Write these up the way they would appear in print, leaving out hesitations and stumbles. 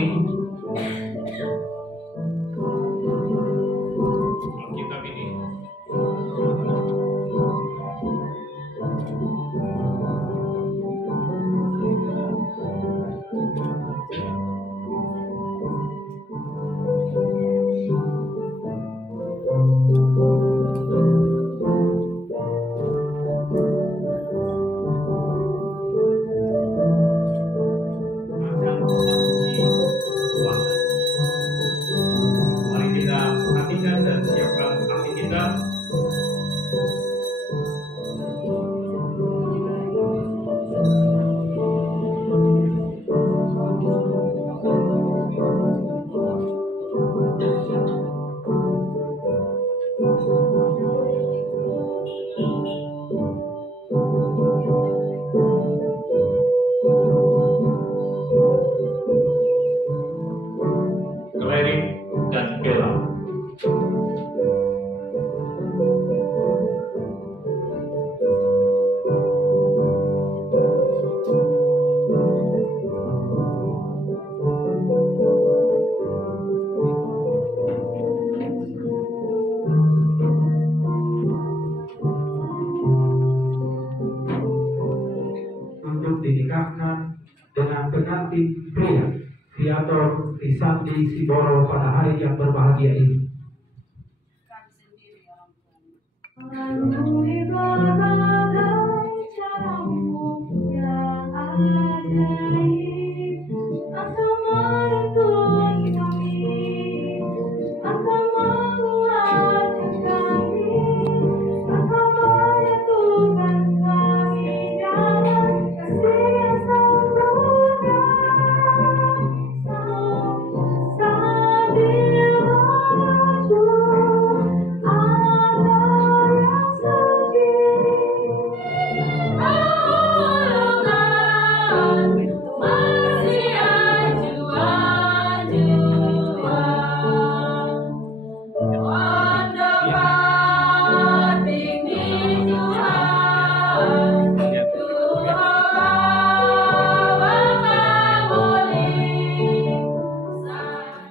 Alkitab ini klerik dan bela. Untuk dinikahkan dengan pengantin pria Viator Risandi Siboro pada hari yang berbahagia ini.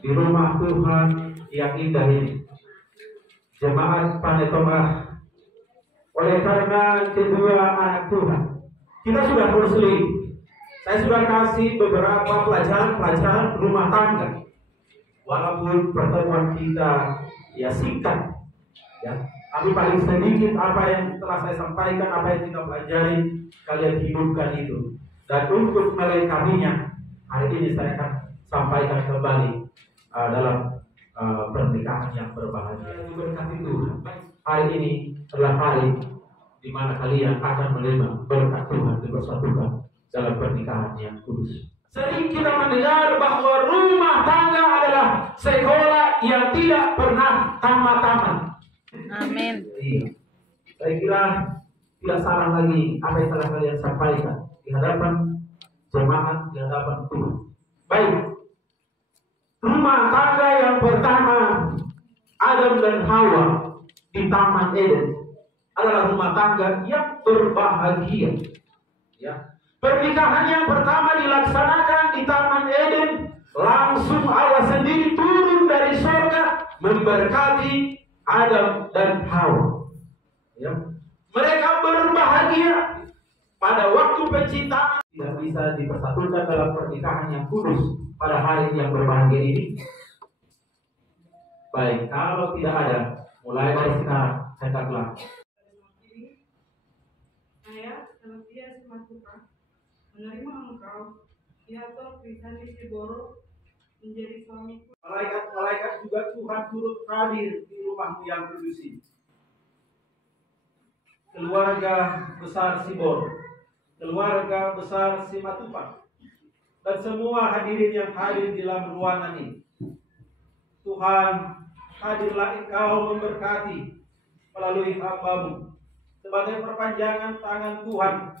Di rumah Tuhan yang indah ini, jemaat Panetomah, oleh karena kedua anak Tuhan, kita sudah berseling. Saya sudah kasih beberapa pelajaran rumah tangga. Walaupun pertemuan kita ya singkat, ya, tapi paling sedikit apa yang telah saya sampaikan, apa yang kita pelajari, kalian hidupkan itu. Dan untuk melengkapinya, hari ini saya akan sampaikan kembali dalam pernikahan yang berbahagia. Berkati Tuhan, hari ini adalah hari di mana kalian akan menerima berkat Tuhan dipersatukan dalam pernikahan yang kudus. Sering kita mendengar bahwa rumah tangga adalah sekolah yang tidak pernah tamat-tamat. Amin. Iya. Saya kira tidak salah lagi apa yang telah kalian sampaikan di hadapan jemaat, di hadapan Tuhan. Baik. Rumah tangga yang pertama, Adam dan Hawa di Taman Eden, adalah rumah tangga yang berbahagia. Ya. Pernikahan yang pertama dilaksanakan di Taman Eden, langsung Allah sendiri turun dari surga memberkati Adam dan Hawa. Ya. Mereka berbahagia pada waktu penciptaan. Tidak bisa dipersatukan dalam pernikahan yang kudus pada hari yang berbahagia ini. Baik, kalau tidak ada, mulai dari sekarang saya katakan. Saya, Sylvia Simatuka, menerima engkau, Viator Risandi Siboro, menjadi suamiku. Malaikat juga Tuhan turut hadir di rumahmu yang kudus ini. Keluarga besar Siboro, keluarga besar Simatuka, dan semua hadirin yang hadir di dalam ruangan ini. Tuhan, hadirlah engkau memberkati melalui hamba-Mu sebagai perpanjangan tangan Tuhan,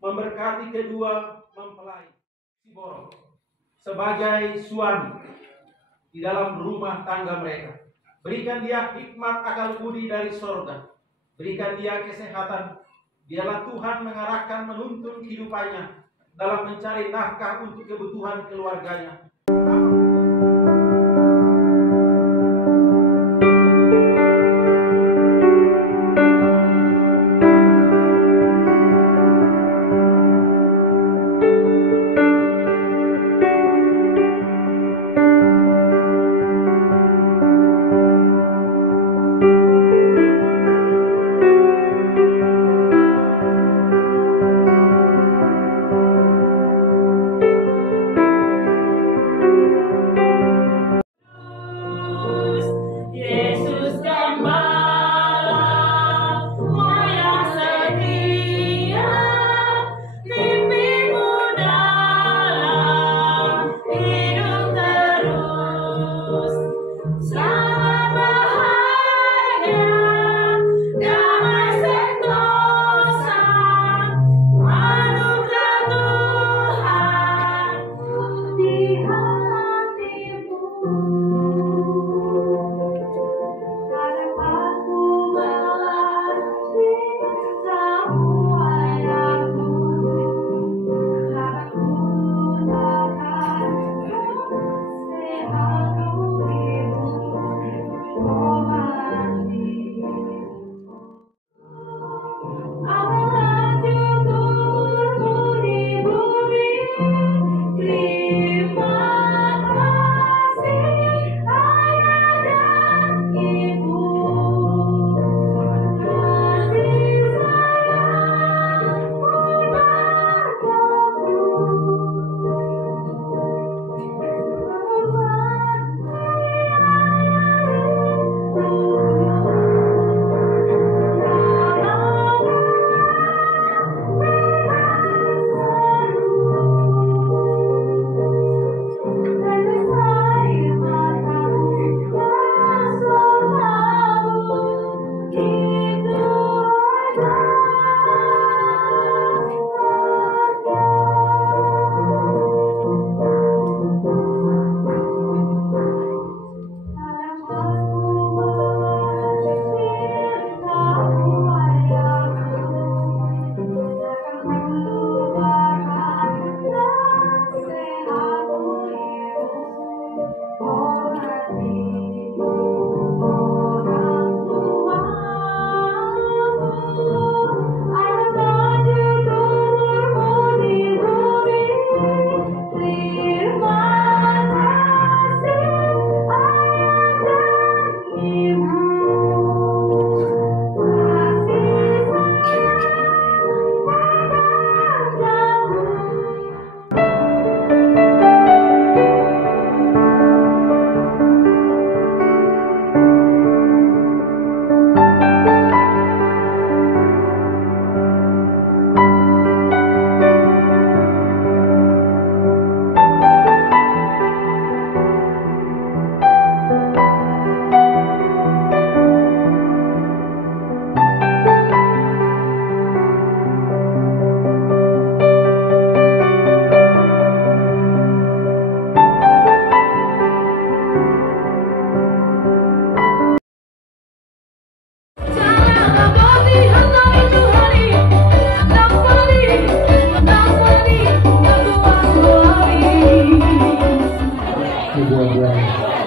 memberkati kedua mempelai Siboro sebagai suami di dalam rumah tangga mereka. Berikan dia hikmat akal budi dari sorga. Berikan dia kesehatan. Biarlah Tuhan mengarahkan menuntun kehidupannya dalam mencari nafkah untuk kebutuhan keluarganya.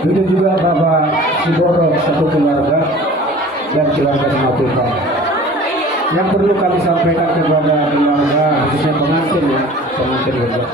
Itu juga Bapak Siboro satu keluarga dan keluarga Simatupang. Yang perlu kami sampaikan kepada keluarga khususnya pengantin ya, pengantin juga.